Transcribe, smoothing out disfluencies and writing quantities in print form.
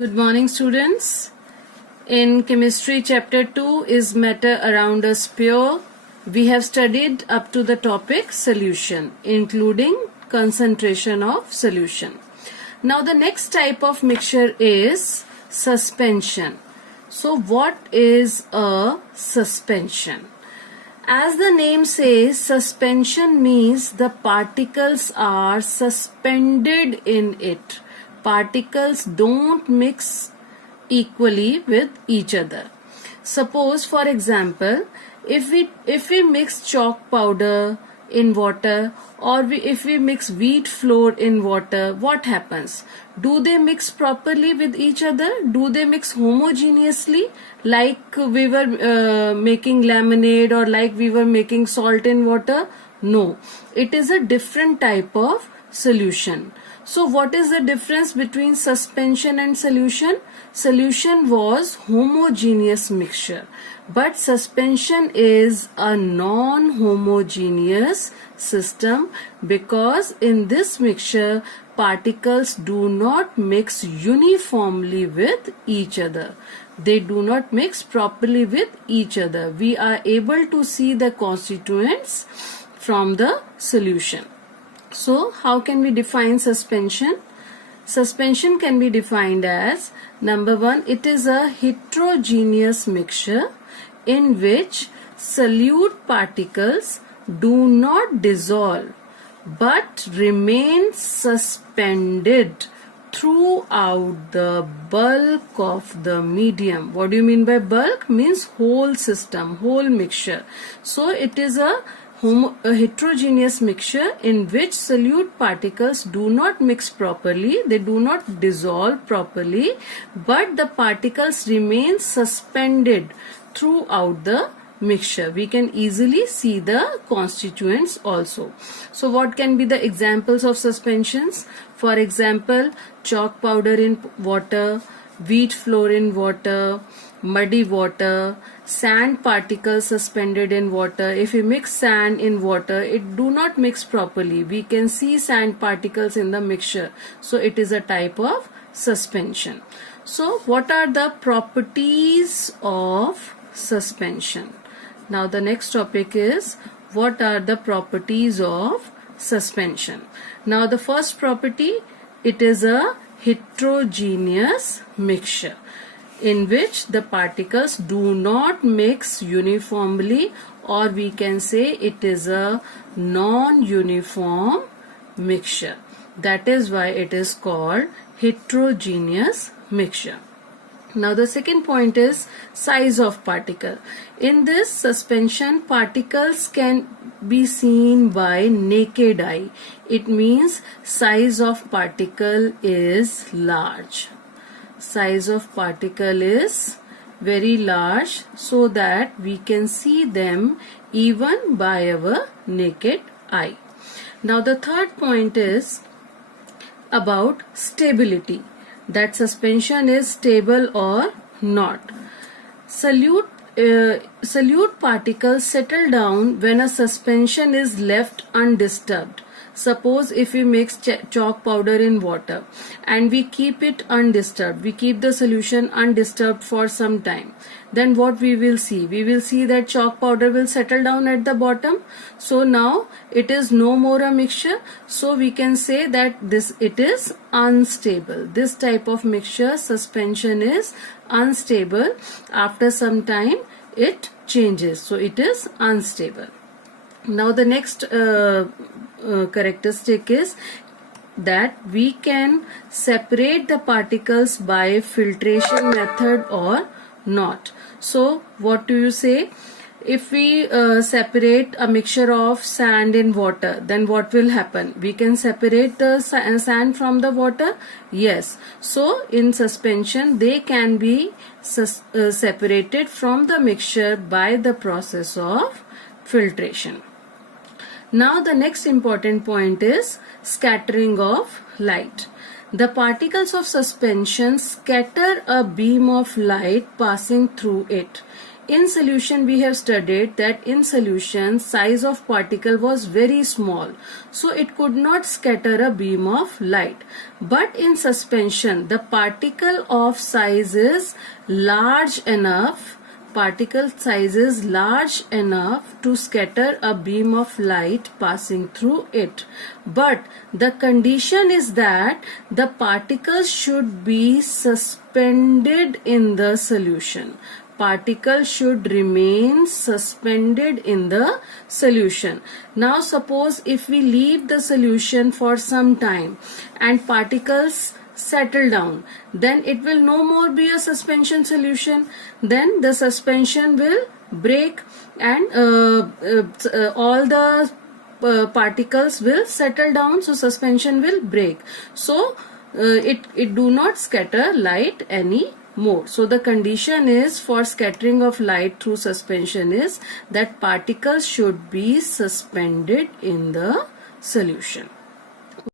Good morning, students. In chemistry chapter 2 is matter around us pure. We have studied up to the topic solution, including concentration of solution. Now the next type of mixture is suspension. So what is a suspension? As the name says, suspension means the particles are suspended in it. Particles don't mix equally with each other. Suppose, for example, if we mix chalk powder in water, or if we mix wheat flour in water, what happens? Do they mix properly with each other? Do they mix homogeneously like we were making lemonade or like we were making salt in water? No, it is a different type of solution. So what is the difference between suspension and solution? Solution was homogeneous mixture, but suspension is a non-homogeneous system because in this mixture particles do not mix uniformly with each other. They do not mix properly with each other. We are able to see the constituents from the solution. So, how can we define suspension? Suspension can be defined as, number one, it is a heterogeneous mixture in which solute particles do not dissolve but remain suspended throughout the bulk of the medium. What do you mean by bulk? Means whole system, whole mixture. So, it is a heterogeneous mixture in which solute particles do not mix properly, they do not dissolve properly, but the particles remain suspended throughout the mixture. We can easily see the constituents also. So what can be the examples of suspensions? For example, chalk powder in water, wheat flour in water, muddy water, sand particles suspended in water. If we mix sand in water, it do not mix properly. We can see sand particles in the mixture. So it is a type of suspension. So what are the properties of suspension? Now the next topic is, what are the properties of suspension? Now the first property, it is a heterogeneous mixture in which the particles do not mix uniformly, or we can say it is a non-uniform mixture. That is why it is called heterogeneous mixture. Now the second point is size of particle. In this suspension, particles can be seen by naked eye. It means size of particle is large. Size of particle is very large so that we can see them even by our naked eye. Now the third point is about stability, that suspension is stable or not. Solute particles settle down when a suspension is left undisturbed. Suppose if we mix chalk powder in water and we keep it undisturbed, we keep the solution undisturbed for some time, then what we will see? We will see that chalk powder will settle down at the bottom. So now it is no more a mixture. So we can say that it is unstable. This type of mixture, suspension, is unstable. After some time it changes. So it is unstable. Now the next characteristic is that we can separate the particles by filtration method or not. So what do you say? If we separate a mixture of sand in water, then what will happen? We can separate the sand from the water? Yes. So in suspension, they can be separated from the mixture by the process of filtration. Now the next important point is scattering of light. The particles of suspension scatter a beam of light passing through it. in solution we have studied that in solution size of particle was very small, so it could not scatter a beam of light. But in suspension the particle of size is large enough, particle size is large enough to scatter a beam of light passing through it. But the condition is that the particles should be suspended in the solution. Particle should remain suspended in the solution. Now suppose if we leave the solution for some time and particles settle down, then it will no more be a suspension solution. Then the suspension will break and all the particles will settle down, so suspension will break. So it do not scatter light any more. So the condition is for scattering of light through suspension is that particles should be suspended in the solution.